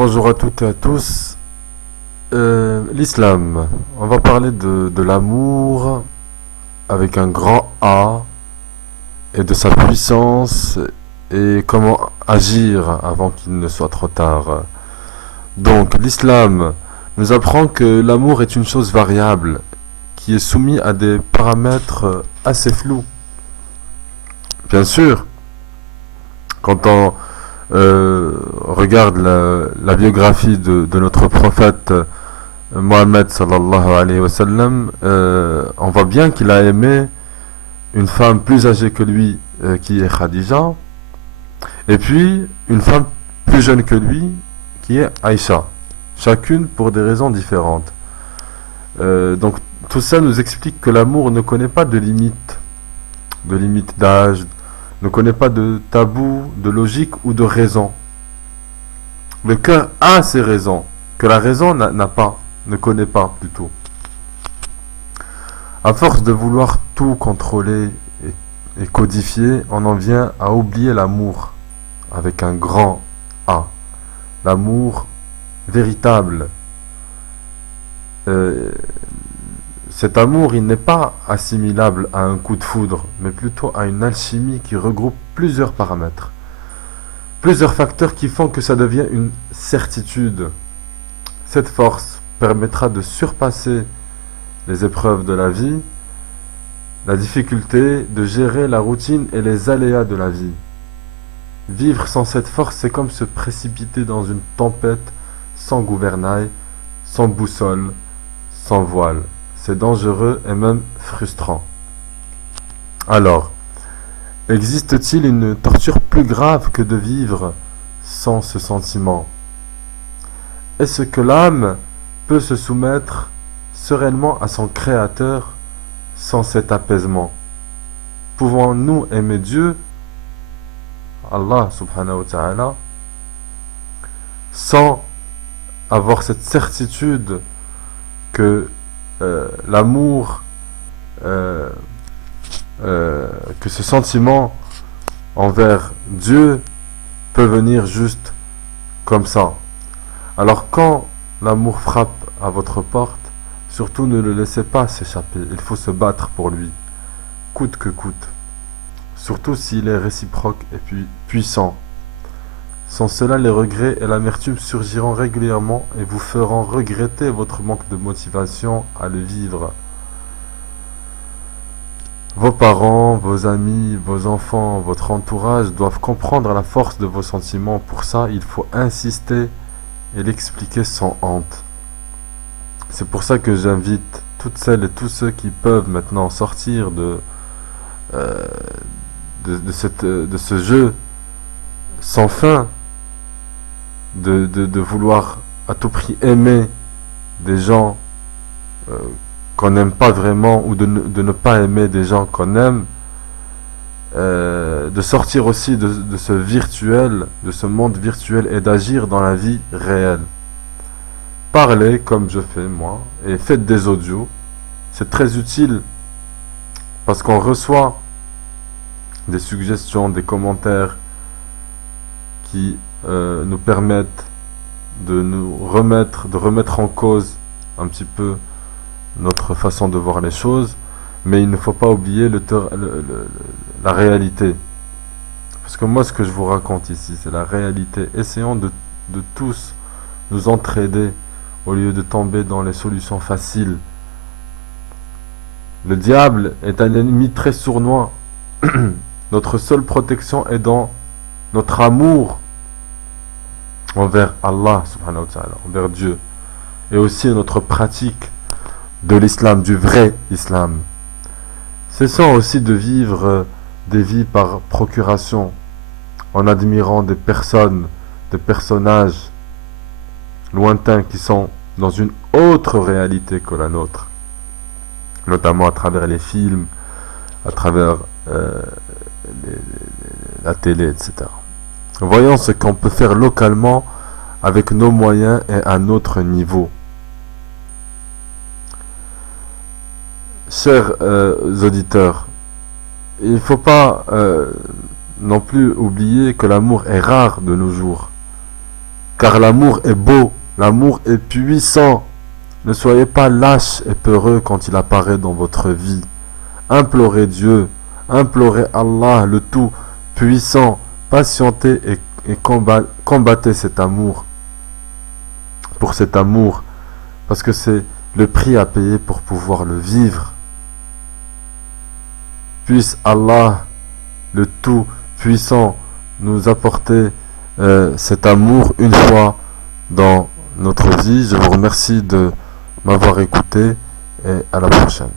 Bonjour à toutes et à tous. L'islam. On va parler de l'amour avec un grand A et de sa puissance et comment agir avant qu'il ne soit trop tard. Donc, l'islam nous apprend que l'amour est une chose variable qui est soumise à des paramètres assez flous. Bien sûr, quand on regarde la biographie de notre prophète Mohammed sallallahu alayhi wa sallam, on voit bien qu'il a aimé une femme plus âgée que lui qui est Khadija, et puis une femme plus jeune que lui qui est Aïcha, chacune pour des raisons différentes. Donc tout ça nous explique que l'amour ne connaît pas de limite d'âge, ne connaît pas de tabou, de logique ou de raison. Le cœur a ses raisons, que la raison n'a pas, ne connaît pas plutôt. À force de vouloir tout contrôler et codifier, on en vient à oublier l'amour, avec un grand A. L'amour véritable. Cet amour, il n'est pas assimilable à un coup de foudre, mais plutôt à une alchimie qui regroupe plusieurs paramètres. Plusieurs facteurs qui font que ça devient une certitude. Cette force permettra de surpasser les épreuves de la vie, la difficulté de gérer la routine et les aléas de la vie. Vivre sans cette force, c'est comme se précipiter dans une tempête sans gouvernail, sans boussole, sans voile. C'est dangereux et même frustrant. Alors, existe-t-il une torture plus grave que de vivre sans ce sentiment? Est-ce que l'âme peut se soumettre sereinement à son Créateur sans cet apaisement? Pouvons-nous aimer Dieu, Allah subhanahu wa ta'ala, sans avoir cette certitude que l'amour, que ce sentiment envers Dieu peut venir juste comme ça? Alors quand l'amour frappe à votre porte, surtout ne le laissez pas s'échapper. Il faut se battre pour lui, coûte que coûte. Surtout s'il est réciproque et puis puissant. Sans cela, les regrets et l'amertume surgiront régulièrement et vous feront regretter votre manque de motivation à le vivre. Vos parents, vos amis, vos enfants, votre entourage doivent comprendre la force de vos sentiments. Pour ça, il faut insister et l'expliquer sans honte. C'est pour ça que j'invite toutes celles et tous ceux qui peuvent maintenant sortir de ce jeu sans fin, de vouloir à tout prix aimer des gens qu'on n'aime pas vraiment, ou de ne pas aimer des gens qu'on aime, de sortir aussi de ce virtuel, de ce monde virtuel, et d'agir dans la vie réelle. Parlez comme je fais moi, et faites des audios. C'est très utile parce qu'on reçoit des suggestions, des commentaires qui nous permettent de remettre en cause un petit peu notre façon de voir les choses, mais il ne faut pas oublier la réalité. Parce que moi, ce que je vous raconte ici, c'est la réalité. Essayons de tous nous entraider au lieu de tomber dans les solutions faciles. Le diable est un ennemi très sournois. Notre seule protection est dans notre amour envers Allah subhanahu wa ta'ala, envers Dieu, et aussi notre pratique de l'islam, du vrai islam. Cessons aussi de vivre des vies par procuration, en admirant des personnes, des personnages lointains qui sont dans une autre réalité que la nôtre, notamment à travers les films, à travers la télé, etc. Voyons ce qu'on peut faire localement avec nos moyens et à notre niveau. Chers auditeurs, il ne faut pas non plus oublier que l'amour est rare de nos jours. car l'amour est beau, l'amour est puissant. Ne soyez pas lâches et peureux quand il apparaît dans votre vie. Implorez Dieu, implorez Allah, le Tout-Puissant. Patientez et combattez cet amour. Pour cet amour, parce que c'est le prix à payer pour pouvoir le vivre. Puisse Allah, le Tout-Puissant, nous apporter cet amour une fois dans notre vie. Je vous remercie de m'avoir écouté et à la prochaine.